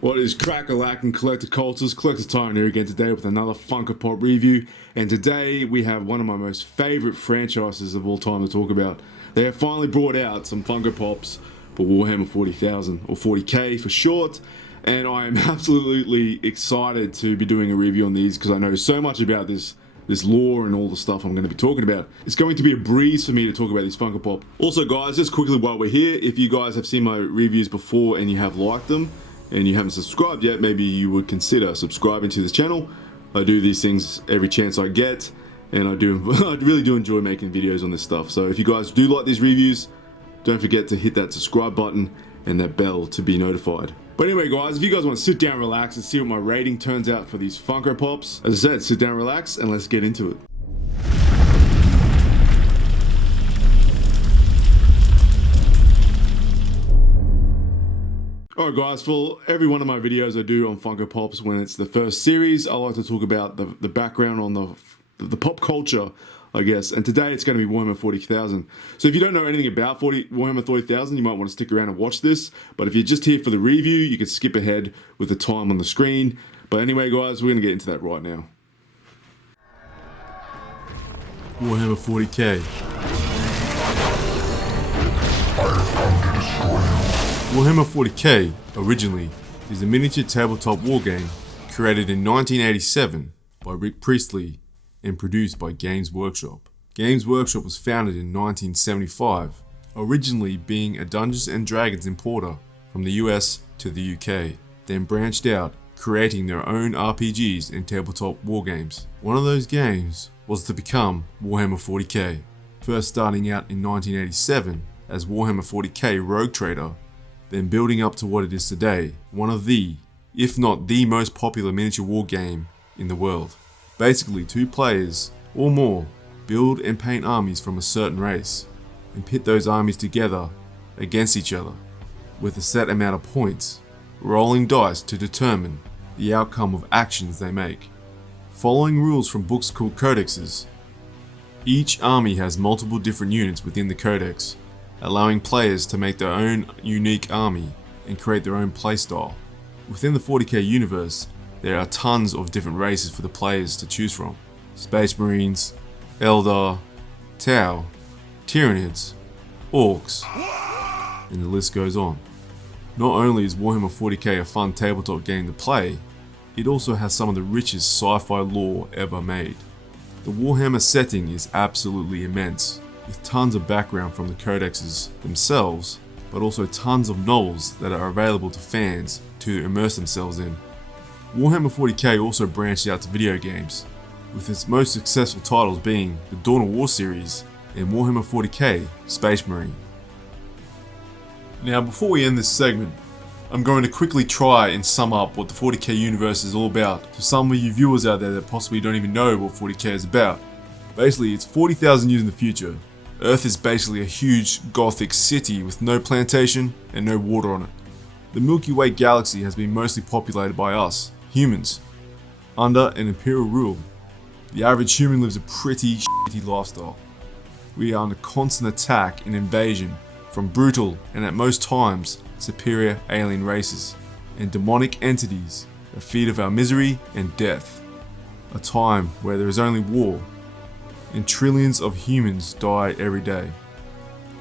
What is crack-a-lackin' collector cultures? Collector Tyrant here again today with another Funko Pop review. And today we have one of my most favourite franchises of all time to talk about. They have finally brought out some Funko Pops for Warhammer 40,000, or 40k for short. And I am absolutely excited to be doing a review on these because I know so much about this lore and all the stuff I'm going to be talking about. It's going to be a breeze for me to talk about these Funko Pop. Also guys, just quickly while we're here, if you guys have seen my reviews before and you have liked them, and you haven't subscribed yet, maybe you would consider subscribing to this channel. I do these things every chance I get, and I really do enjoy making videos on this stuff. So if you guys do like these reviews, don't forget to hit that subscribe button and that bell to be notified. But anyway guys, if you guys want to sit down, relax, and see what my rating turns out for these Funko Pops, as I said, sit down, relax, and let's get into it. Alright guys, for every one of my videos I do on Funko Pops, when it's the first series, I like to talk about the background on the pop culture, I guess. And today it's going to be Warhammer 40,000. So if you don't know anything about Warhammer 40,000, you might want to stick around and watch this. But if you're just here for the review, you can skip ahead with the time on the screen. But anyway guys, we're going to get into that right now. Warhammer 40k. Warhammer 40k, originally, is a miniature tabletop wargame created in 1987 by Rick Priestley and produced by Games Workshop. Games Workshop was founded in 1975, originally being a Dungeons & Dragons importer from the US to the UK, then branched out, creating their own RPGs and tabletop wargames. One of those games was to become Warhammer 40k, first starting out in 1987 as Warhammer 40k Rogue Trader, then building up to what it is today, one of the, if not the most popular miniature war game in the world. Basically, two players, or more, build and paint armies from a certain race, and pit those armies together against each other, with a set amount of points, rolling dice to determine the outcome of actions they make. Following rules from books called codexes, each army has multiple different units within the codex, allowing players to make their own unique army and create their own playstyle. Within the 40k universe, there are tons of different races for the players to choose from. Space Marines, Eldar, Tau, Tyranids, Orcs, and the list goes on. Not only is Warhammer 40k a fun tabletop game to play, it also has some of the richest sci-fi lore ever made. The Warhammer setting is absolutely immense, with tons of background from the codexes themselves, but also tons of novels that are available to fans to immerse themselves in. Warhammer 40k also branched out to video games, with its most successful titles being the Dawn of War series and Warhammer 40k Space Marine. Now before we end this segment, I'm going to quickly try and sum up what the 40k universe is all about to some of you viewers out there that possibly don't even know what 40k is about. Basically, it's 40,000 years in the future. Earth is basically a huge gothic city with no plantation and no water on it. The Milky Way galaxy has been mostly populated by us, humans, under an imperial rule. The average human lives a pretty shitty lifestyle. We are under constant attack and invasion from brutal and at most times superior alien races and demonic entities that feed off our misery and death. A time where there is only war and trillions of humans die every day.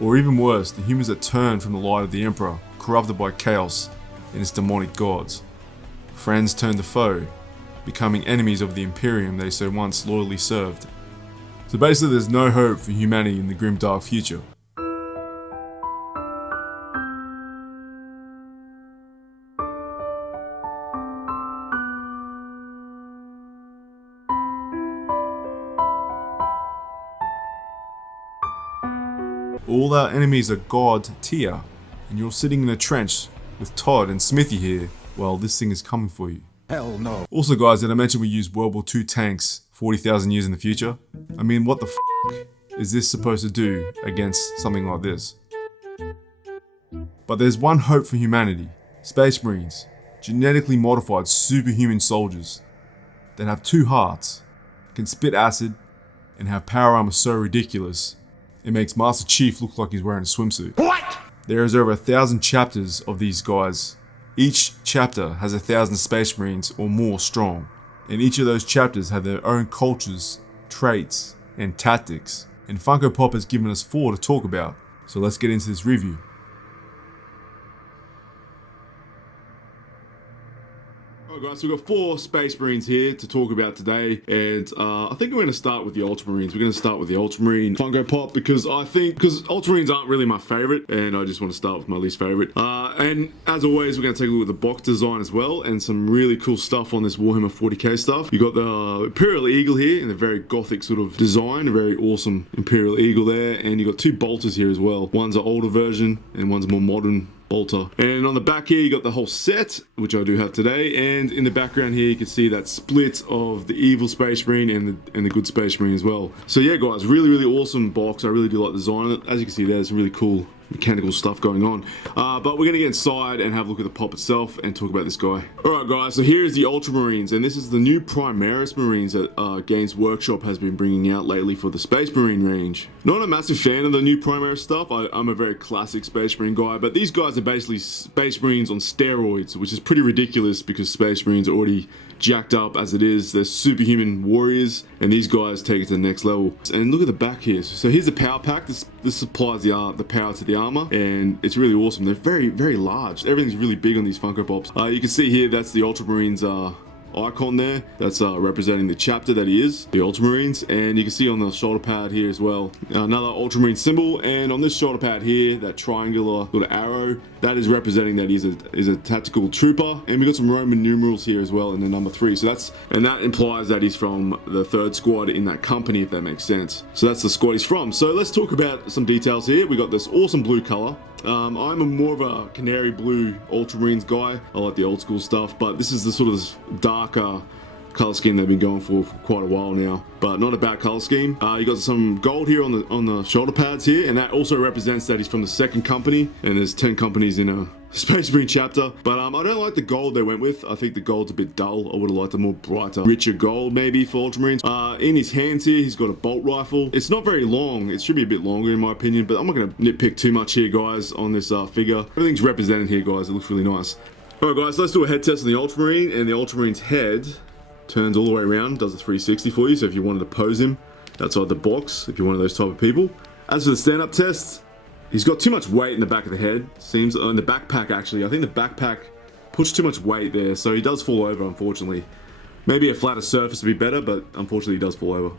Or even worse, the humans that turn from the light of the Emperor, corrupted by chaos and its demonic gods. Friends turn to foe, becoming enemies of the Imperium they so once loyally served. So basically there's no hope for humanity in the grim dark future. All our enemies are god tier, and you're sitting in a trench with Todd and Smithy here while this thing is coming for you. Hell no. Also guys, did I mention we use World War II tanks 40,000 years in the future? I mean, what the f*** is this supposed to do against something like this? But there's one hope for humanity. Space Marines, genetically modified superhuman soldiers that have two hearts, can spit acid, and have power armor so ridiculous it makes Master Chief look like he's wearing a swimsuit. What? There is over 1,000 chapters of these guys Each chapter has 1,000 Space Marines or more strong, and each of those chapters have their own cultures, traits, and tactics, and Funko Pop has given us 4 to talk about, so let's get into this review. Alright guys, so we've got 4 Space Marines here to talk about today, and I think we're going to start with the Ultramarines. We're going to start with the Ultramarine Funko Pop because Ultramarines aren't really my favourite, and I just want to start with my least favourite. And as always, we're going to take a look at the box design as well, and some really cool stuff on this Warhammer 40k stuff. You got the Imperial Eagle here in a very gothic sort of design, a very awesome Imperial Eagle there, and you got 2 bolters here as well. One's an older version, and one's a more modern bolter. And on the back here you got the whole set, which I do have today, and in the background here you can see that split of the evil Space Marine and the good Space Marine as well. So yeah guys, really awesome box. I really do like the design of it. As you can see there's some really cool mechanical stuff going on, but we're gonna get inside and have a look at the pop itself and talk about this guy. Alright guys, so here is the Ultramarines, and this is the new Primaris Marines that Games Workshop has been bringing out lately for the Space Marine range. Not a massive fan of the new Primaris stuff. I'm a very classic Space Marine guy, but these guys are basically Space Marines on steroids, which is pretty ridiculous because Space Marines are already jacked up as it is. They're superhuman warriors, and these guys take it to the next level. And look at the back here. So here's the power pack. This supplies the power to the armor, and it's really awesome. They're very large. Everything's really big on these Funko Pops. You can see here that's the Ultramarines icon there. That's representing the chapter that he is, the Ultramarines, and you can see on the shoulder pad here as well another Ultramarine symbol, and on this shoulder pad here, that triangular little arrow, that is representing that he's a tactical trooper, and we got some Roman numerals here as well in the number 3. So that implies that he's from the 3rd squad in that company, if that makes sense. So that's the squad he's from. So let's talk about some details here. We got this awesome blue color. I'm more of a canary blue Ultramarines guy. I like the old school stuff, but this is the sort of darker color scheme they've been going for quite a while now, but not a bad color scheme. You got some gold here on the shoulder pads here, and that also represents that he's from the 2nd company, and there's 10 companies in a Space Marine chapter. But I don't like the gold they went with. I think the gold's a bit dull. I would have liked a more brighter, richer gold maybe for Ultramarines. In his hands here, he's got a bolt rifle. It's not very long. It should be a bit longer in my opinion, but I'm not going to nitpick too much here, guys, on this figure. Everything's represented here, guys. It looks really nice. Alright guys, so let's do a head test on the Ultramarine, and the Ultramarine's head turns all the way around, does a 360 for you, so if you wanted to pose him outside the box, if you're one of those type of people. As for the stand-up test, he's got too much weight in the back of the head, seems, in the backpack actually. I think the backpack puts too much weight there, so he does fall over, unfortunately. Maybe a flatter surface would be better, but unfortunately he does fall over.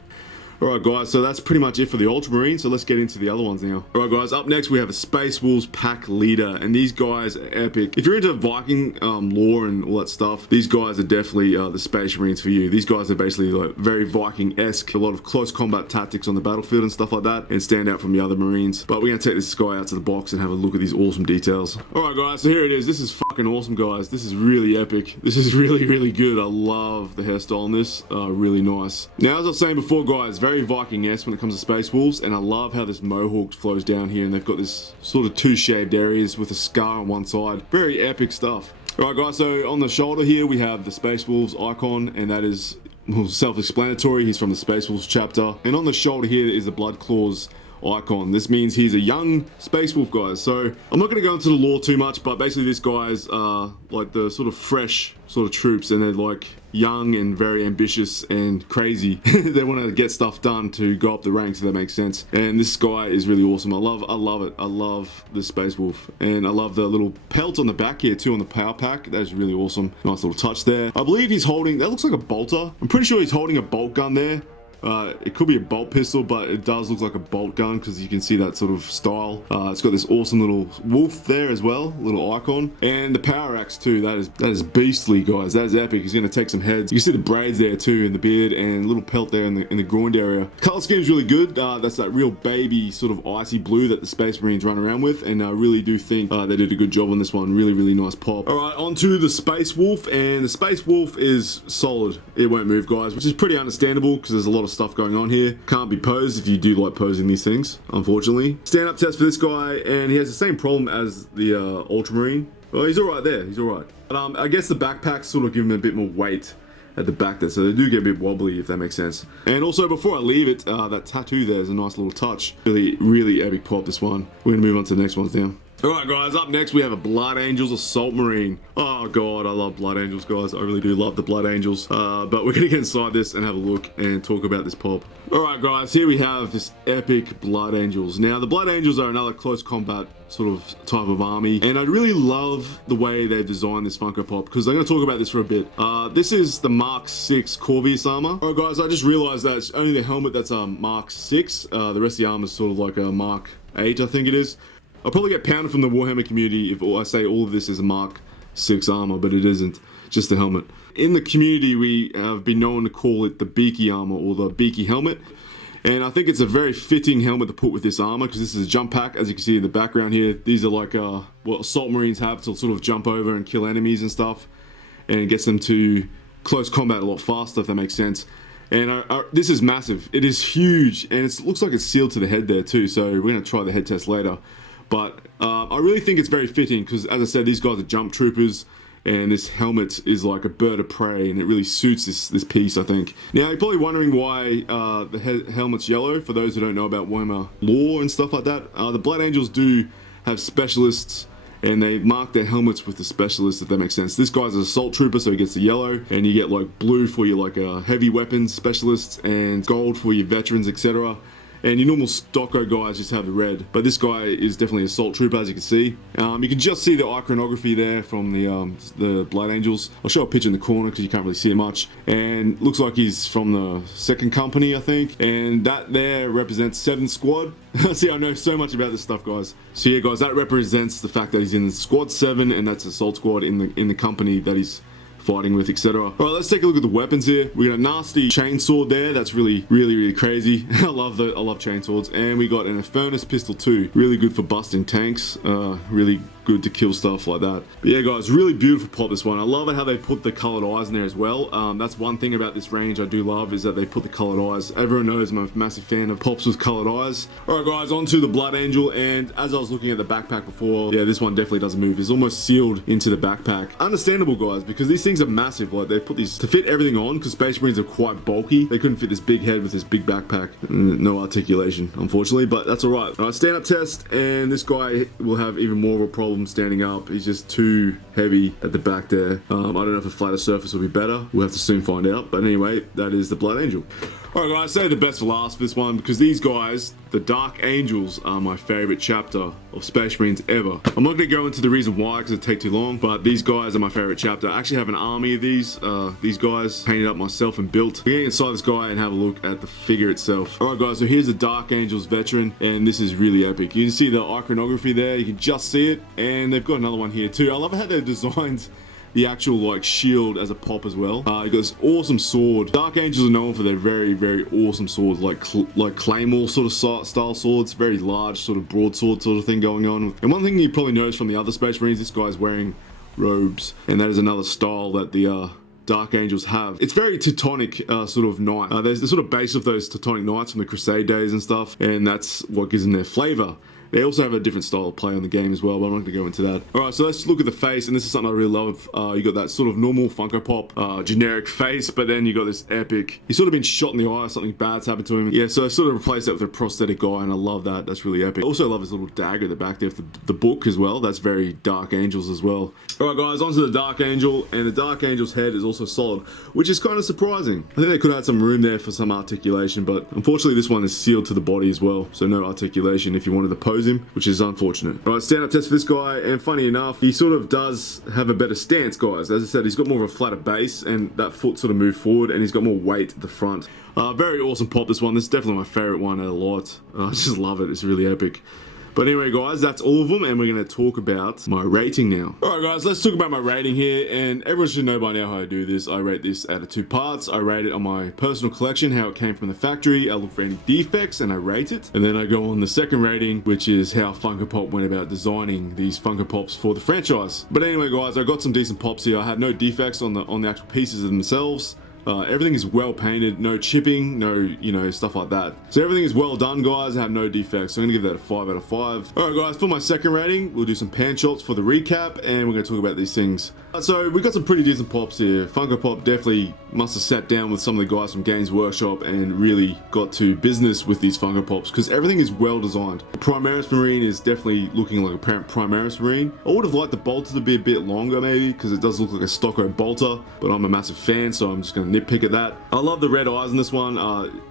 Alright guys, so that's pretty much it for the Ultramarine, so let's get into the other ones now. Alright guys, up next we have a Space Wolves Pack Leader, and these guys are epic. If you're into Viking lore and all that stuff, these guys are definitely the Space Marines for you. These guys are basically like very Viking-esque, a lot of close combat tactics on the battlefield and stuff like that, and stand out from the other Marines. But we're going to take this guy out to the box and have a look at these awesome details. Alright guys, so here it is. This is fucking awesome, guys. This is really epic. This is really good. I love the hairstyle on this. Really nice. Now, as I was saying before, guys, very Viking-esque when it comes to Space Wolves, and I love how this mohawk flows down here, and they've got this sort of 2 shaved areas with a scar on one side. Very epic stuff. Alright guys, so on the shoulder here we have the Space Wolves icon, and that is self-explanatory. He's from the Space Wolves chapter. And on the shoulder here is the Blood Claws icon. This means he's a young Space Wolf, guys. So I'm not going to go into the lore too much, but basically these guys are like the sort of fresh sort of troops, and they're like young and very ambitious and crazy. They want to get stuff done to go up the ranks, if that makes sense. And this guy is really awesome. I love it. I love the Space Wolf, and I love the little pelt on the back here too on the power pack. That is really awesome. Nice little touch there. I believe he's holding, that looks like a bolter. I'm pretty sure he's holding a bolt gun there. It could be a bolt pistol, but it does look like a bolt gun because you can see that sort of style. It's got this awesome little wolf there as well, little icon, and the power axe too. That is beastly, guys. That is epic. He's gonna take some heads. You can see the braids there too in the beard, and a little pelt there in the groin area. Color scheme is really good. That's that real baby sort of icy blue that the Space Marines run around with, and I really do think they did a good job on this one. Really nice pop. All right, on to the Space Wolf, and the Space Wolf is solid. It won't move, guys, which is pretty understandable because there's a lot of stuff going on here. Can't be posed if you do like posing these things, unfortunately. Stand up test for this guy, and he has the same problem as the Ultramarine. Well, he's all right there. He's all right. But I guess the backpacks sort of give him a bit more weight at the back there, so they do get a bit wobbly, if that makes sense. And also, before I leave it, that tattoo there is a nice little touch. Really epic pop, this one. We're gonna move on to the next ones now. Alright guys, up next we have a Blood Angels Assault Marine. Oh god, I love Blood Angels, guys. I really do love the Blood Angels. But we're gonna get inside this and have a look and talk about this pop. Alright guys, here we have this epic Blood Angels. Now the Blood Angels are another close combat sort of type of army, and I really love the way they've designed this Funko Pop, because I'm going to talk about this for a bit. This is the Mark 6 Corvus armor. Alright guys, I just realized that it's only the helmet that's Mark 6. The rest of the armor is sort of like a Mark 8, I think it is. I'll probably get pounded from the Warhammer community if I say all of this is a Mark 6 armor, but it isn't, just the helmet. In the community, we have been known to call it the Beaky armor, or the Beaky helmet. And I think it's a very fitting helmet to put with this armor, because this is a jump pack, as you can see in the background here. These are like what Assault Marines have to sort of jump over and kill enemies and stuff, and it gets them to close combat a lot faster, if that makes sense. And this is massive. It is huge, and it looks like it's sealed to the head there too, so we're going to try the head test later. But I really think it's very fitting, because as I said, these guys are jump troopers, and this helmet is like a bird of prey, and it really suits this piece, I think. Now, you're probably wondering why the helmet's yellow, for those who don't know about Warhammer lore and stuff like that. The Blood Angels do have specialists, and they mark their helmets with the specialists, if that makes sense. This guy's an assault trooper, so he gets the yellow, and you get like blue for your like heavy weapons specialists, and gold for your veterans, etc. And your normal stocko guys just have the red, but this guy is definitely a assault trooper, as you can see. You can just see the iconography there from the Blood Angels. I'll show a picture in the corner because you can't really see it much. And looks like he's from the 2nd Company, I think. And that there represents 7th Squad. See, I know so much about this stuff, guys. So yeah, guys, that represents the fact that he's in Squad 7, and that's Assault Squad in the company that he's fighting with, etc. Alright, let's take a look at the weapons here. We got a nasty chainsword there. That's really crazy. I love chainswords. And we got an Furnace pistol too. Really good for busting tanks. Really good to kill stuff like that. But yeah, guys, really beautiful pop, this one. I love it how they put the colored eyes in there as well. That's one thing about this range I do love, is that they put the colored eyes. Everyone knows I'm a massive fan of pops with colored eyes. Alright guys, on to the Blood Angel, and as I was looking at the backpack before, yeah, this one definitely doesn't move. It's almost sealed into the backpack. Understandable, guys, because these things are massive. Like, they put these to fit everything on, because Space Marines are quite bulky. They couldn't fit this big head with this big backpack. No articulation, unfortunately, but that's alright. Alright, stand up test, and this guy will have even more of a problem standing up. He's just too heavy at the back there. I don't know if a flatter surface will be better. We'll have to soon find out. But anyway, that is the Blood Angel. Alright guys, save the best for last for this one, because these guys, the Dark Angels, are my favorite chapter of Space Marines ever. I'm not going to go into the reason why, because it'd take too long, but these guys are my favorite chapter. I actually have an army of these guys painted up myself and built. We're going to get inside this guy and have a look at the figure itself. Alright guys, so here's the Dark Angels veteran, and this is really epic. You can see the iconography there, you can just see it, and they've got another one here too. I love how they've designed the actual like shield as a pop as well. You got this awesome sword. Dark Angels are known for their very awesome swords, like claymore sort of style swords, very large sort of broadsword sort of thing going on. And one thing you probably noticed from the other Space Marines, this guy's wearing robes, and that is another style that the Dark Angels have. It's very Teutonic sort of knight. There's the sort of base of those Teutonic knights from the Crusade days and stuff, and that's what gives them their flavor. They also have a different style of play on the game as well, but I'm not going to go into that. Alright, so let's look at the face, and this is something I really love. You got that sort of normal Funko Pop, generic face, but then you got this epic. He's sort of been shot in the eye, something bad's happened to him. Yeah, so I sort of replaced that with a prosthetic guy, and I love that. That's really epic. Also, I love his little dagger at the back there, the book as well. That's very Dark Angels as well. Alright guys, onto the Dark Angel, and the Dark Angel's head is also solid, which is kind of surprising. I think they could have had some room there for some articulation, but unfortunately this one is sealed to the body as well, so no articulation if you wanted to pose him, which is unfortunate. Alright, stand up test for this guy, and funny enough, he sort of does have a better stance, guys. As I said, he's got more of a flatter base, and that foot sort of moved forward, and he's got more weight at the front. Very awesome pop, this one. This is definitely my favorite one out of a lot. I just love it. It's really epic. But anyway, guys, that's all of them, and we're going to talk about my rating now. Alright guys, let's talk about my rating here, and everyone should know by now how I do this. I rate this out of 2 parts. I rate it on my personal collection, how it came from the factory. I look for any defects, and I rate it. And then I go on the second rating, which is how Funko Pop went about designing these Funko Pops for the franchise. But anyway, guys, I got some decent pops here. I had no defects on the actual pieces themselves. Everything is well painted, no chipping, no, you know, stuff like that. So everything is well done, guys. I have no defects. So I'm gonna give that a 5 out of 5. All right, guys, for my second rating, we'll do some pan shots for the recap, and we're gonna talk about these things. So we got some pretty decent pops here. Funko Pop definitely must have sat down with some of the guys from Games Workshop and really got to business with these Funko Pops, because everything is well designed. The Primaris Marine is definitely looking like a Primaris Marine. I would have liked the bolter to be a bit longer maybe, because it does look like a stocko bolter, but I'm a massive fan, so I'm just going to nitpick at that. I love the red eyes in this one.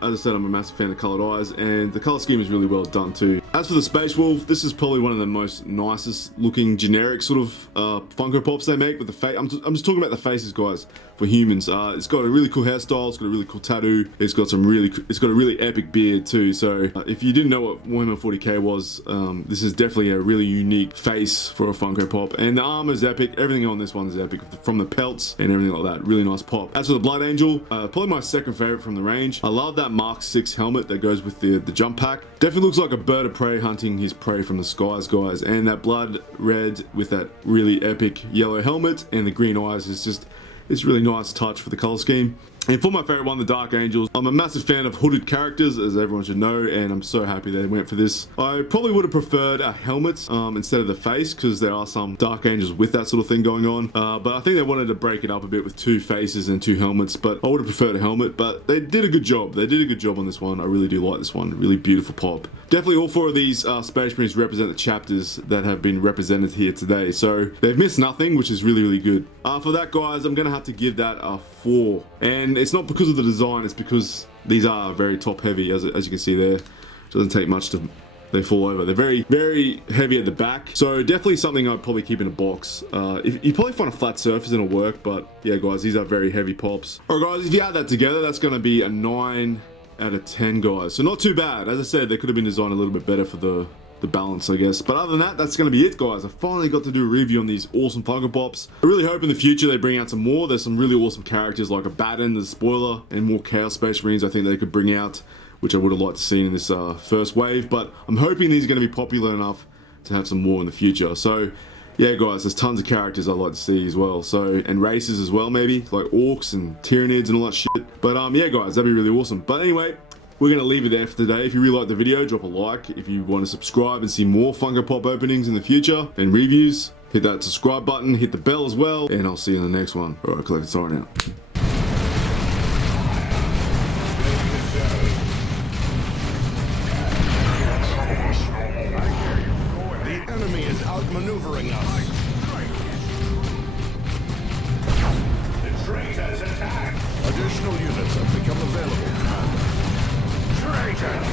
As I said, I'm a massive fan of colored eyes, and the color scheme is really well done too. As for the Space Wolf, this is probably one of the most nicest looking generic sort of Funko Pops they make with the face. I'm just talking about the faces, guys, for humans. It's got a really cool hairstyle, it's got a really cool tattoo, it's got a really epic beard too. So if you didn't know what Warhammer 40k was, this is definitely a really unique face for a Funko Pop. And the armor is epic, everything on this one is epic, from the pelts and everything like that. Really nice pop. As for the Blood Angel, probably my second favorite from the range. I love that Mark 6 helmet that goes with the jump pack. Definitely looks like a bird of prey hunting his prey from the skies, guys. And that blood red with that really epic yellow helmet and the green eyes is just, it's really nice touch for the color scheme. And for my favorite one, the Dark Angels, I'm a massive fan of hooded characters, as everyone should know, and I'm so happy they went for this. I probably would have preferred a helmet instead of the face, because there are some Dark Angels with that sort of thing going on. But I think they wanted to break it up a bit with 2 faces and 2 helmets, but I would have preferred a helmet, but they did a good job. They did a good job on this one. I really do like this one. Really beautiful pop. Definitely all 4 of these Space Marines represent the chapters that have been represented here today, so they've missed nothing, which is really, really good. For that, guys, I'm going to have to give that a 4. And it's not because of the design, it's because these are very top heavy, as you can see there. It doesn't take much to, they fall over. They're very, very heavy at the back. So definitely something I'd probably keep in a box. You probably find a flat surface and it'll work, but yeah, guys, these are very heavy pops. All right, guys, if you add that together, that's going to be a 9 out of 10, guys. So not too bad. As I said, they could have been designed a little bit better for the balance, I guess. But other than that, that's going to be it, guys. I finally got to do a review on these awesome Funko Pops. I really hope in the future they bring out some more. There's some really awesome characters like a Batten, the spoiler, and more Chaos Space Marines I think they could bring out, which I would have liked to see in this first wave. But I'm hoping these are going to be popular enough to have some more in the future. So yeah, guys, there's tons of characters I'd like to see as well. So, and races as well, maybe like Orcs and Tyranids and all that shit. But yeah, guys, that'd be really awesome. But anyway, we're going to leave it there for today. If you really like the video, drop a like. If you want to subscribe and see more Funko Pop openings in the future and reviews, hit that subscribe button, hit the bell as well, and I'll see you in the next one. Alright, Collector, signing out. The enemy is outmaneuvering us. The traitors attack. Additional units have become available, Commander. Traitors!